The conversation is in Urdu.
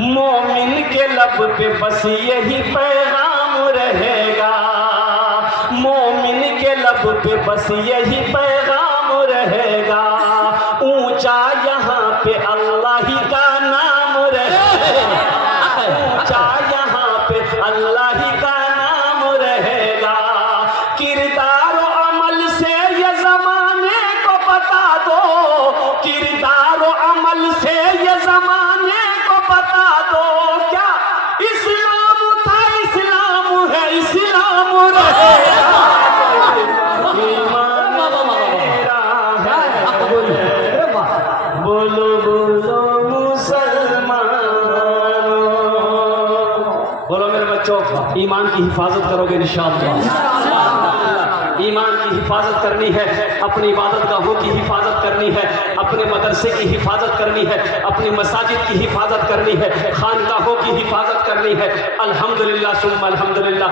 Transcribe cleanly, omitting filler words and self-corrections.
مومن کے لب پہ بس یہی پیغام رہے گا، مومن کے لب پہ بس یہی پیغام رہے گا، اونچا یہاں پہ اللہ ہی کا نام رہے گا، اونچا یہاں پہ اللہ ہی کا نام رہے گا۔ کردار و عمل سے یہ زمانے کو بتا دو، کردار و عمل سے یہ زمانے کو بتا دو، کیا اسلام تھا اسلام ہے اسلام رہے گا، ایمان میرا ہے، بولو بولو مسلمانوں، بولو میرے بچوں ایمان کی حفاظت کرو گے انشاءاللہ، ایمان کی حفاظت کرنی ہے، اپنی عبادت گاہوں کی حفاظت کرنی ہے، اپنے مدرسے کی حفاظت کرنی ہے، اپنی مساجد کی حفاظت کرنی ہے، خانقاہوں کی حفاظت کرنی ہے۔ الحمدللہ ثم الحمدللہ۔